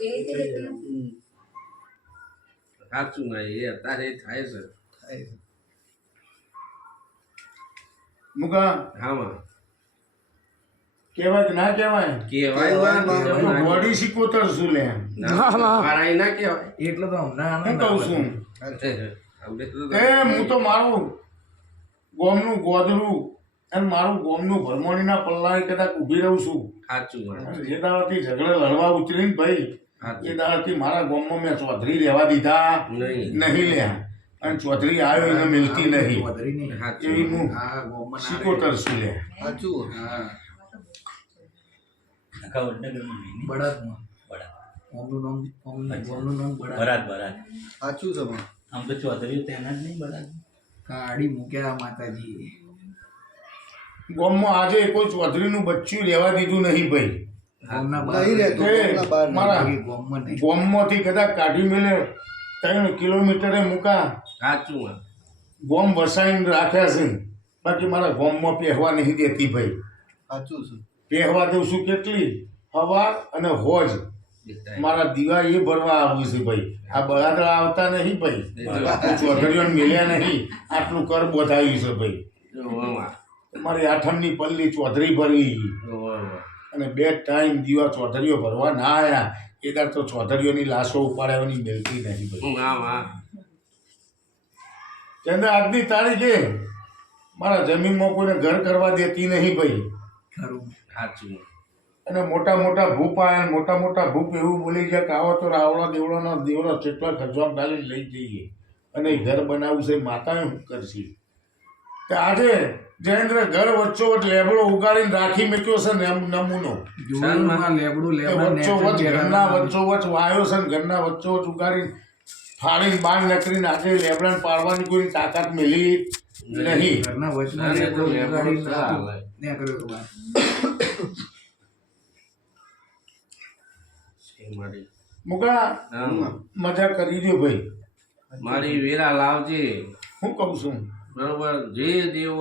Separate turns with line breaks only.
નહીં થતી.
સાચું ના એ અત્યારે થાય છે.
મુકા.
હા માં.
કહેવાય કે ના કહેવાય?
કહેવાય
તો શીખોતર શું લે?
મારા ના કહેવાય.
એટલે તો હમણાં
હું કહું છું? એ હું તો મારું ગોમનું ગોદરું અને મારું ગોમનું ભરમણીના પલ્લાએ કદાચ ઊભી રહું છું.
સાચું
જે દાડાથી ઝઘડે લડવા ઉતરીને ભાઈ એ દાડાથી મારા ગોમમાં મેં ચૌધરી રહેવા દીધા.
નહીં
નહીં. લ્યા. અને ચૌધરી આવ્યો એને મિલતી નહીં.
વધારી નહીં
સાચું
એવી હું
હા છું ના
લે
સાચું. બળદમાં. ઓમનું નામ ઓમનું ગોમનું નામ
બરાત બરાત
સાચું છે પણ.
આમ તો ચૌધરીઓ તેના જ નહીં બરાત
કાળી મૂક્યા માતાજી.
ગામમાં આજે કોઈ ચૌધરીનું બચ્ચું લેવા દીધું નહીં ભાઈ. ગોમમાંથી કદાચ કાઢી મેલે ત્રણ કિલોમીટરે મૂકા.
સાચું
ગોમ વસાઈને રાખ્યા છે. બાકી મારા ગોમમાં પહેવા નહીં દેતી ભાઈ.
સાચું છે.
પહેવા દઉં છું કેટલી? હવા અને હોજ. મારા દીવા એ ભરવા આવું છે ભાઈ. આ બળાદળા આવતા નહીં ભાઈ. આ મેળ્યા નહીં. આટલું કર બોધાયું છે ભાઈ. મારી આઠમની પલ્લી ચૌધરી ભરવી અને બે ટાઈમ દીવા ચૌધરીઓ ભરવા ના આવ્યા એ દાર તો ચૌધરીઓની લાશો ઉપાડવાની મિલતી ભાઈ ચંદ્ર આજની તારીખે મારા જમીનમાં કોઈને ઘર કરવા દેતી નહીં ભાઈ.
સાચું.
અને મોટા મોટા ભૂપ આવ્યા અને મોટા મોટા ભૂપ એવું બોલી ગયા કે આવો તો રાવળા દેવળાના દેવળો જેટલા ખર્ચવા ડાલી લઈ જઈએ. અને ઘર બનાવવું છે માતા શું કરશે? કે આજે જયેન્દ્ર ઘર વચ્ચોવચ લેબડો ઉગાડીને રાખી મૂક્યો છે ને એમ નમૂનો.
લેબડા
વચ્ચોવચ ઘરના વચ્ચોવચ વાયો છે ને ઘરના વચ્ચોવચ ઉગાડીને ફાડીને બાંધ નકરીને આજે લેબડાને પાડવાની કોઈ તાકાત મેલી નહીં.
ઘરના વચના
મુકા મજા કરી દો ભાઈ.
મારી વેરા લાવજે.
હું કહું છું
બરોબર? જે દેવ